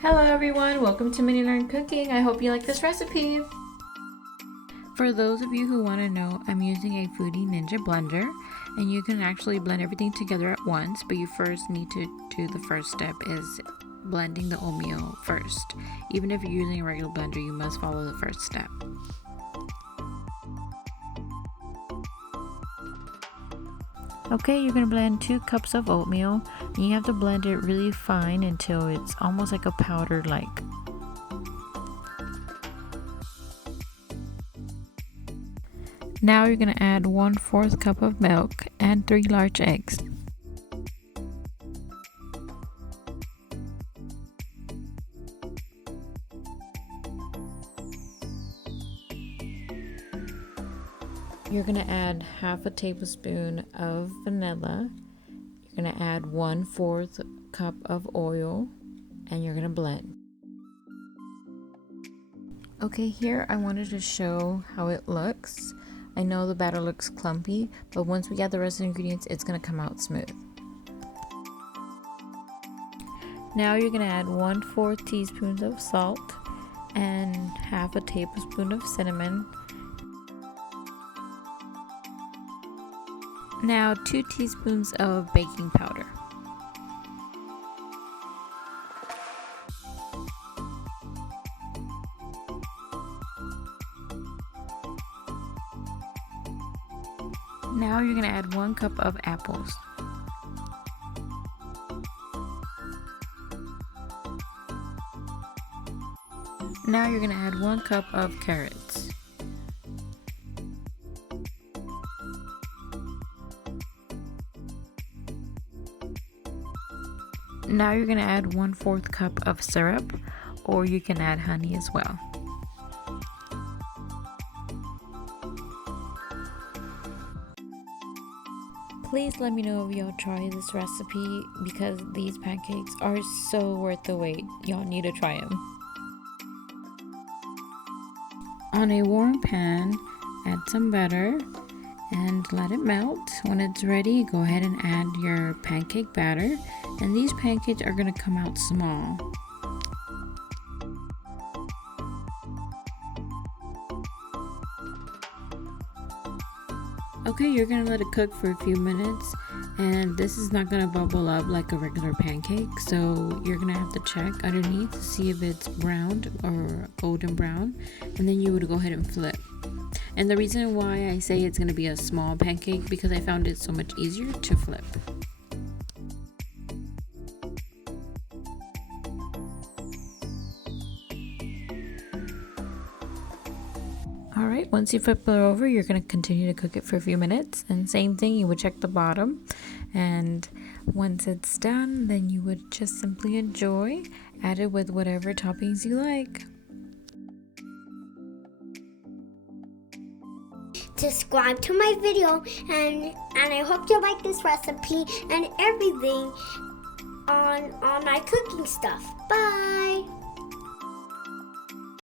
Hello everyone, welcome to Mini Learn Cooking. I hope you like this recipe. For those of you who want to know, I'm using a Foodie Ninja Blender, and you can actually blend everything together at once, but you first need to do the first step is blending the oatmeal first. Even if you're using a regular blender, you must follow the first step. Okay, you're going to blend 2 cups of oatmeal, and you have to blend it really fine until it's almost like a powder like. Now you're going to add 1/4 cup of milk and 3 large eggs. You're going to add 1/2 tablespoon of vanilla. You're going to add 1/4 cup of oil, and you're going to blend. Okay, here I wanted to show how it looks. I know the batter looks clumpy, but once we add the rest of the ingredients, it's going to come out smooth. Now you're going to add 1/4 teaspoon of salt and 1/2 tablespoon of cinnamon. Now 2 teaspoons of baking powder. Now you're going to add 1 cup of apples. Now you're going to add 1 cup of carrots. Now you're going to add 1/4 cup of syrup, or you can add honey as well. Please let me know if y'all try this recipe because these pancakes are so worth the wait. Y'all need to try them. On a warm pan, add some butter and let it melt. When it's ready, go ahead and add your pancake batter, and these pancakes are going to come out small. Okay, you're going to let it cook for a few minutes, and this is not going to bubble up like a regular pancake, so you're going to have to check underneath to see if it's browned or golden brown, and then you would go ahead and flip. And the reason why I say it's going to be a small pancake because I found it so much easier to flip. Alright, once you flip it over, you're going to continue to cook it for a few minutes. And same thing, you would check the bottom. And once it's done, then you would just simply enjoy. Add it with whatever toppings you like. Subscribe to my video, and I hope you like this recipe and everything on my cooking stuff. Bye!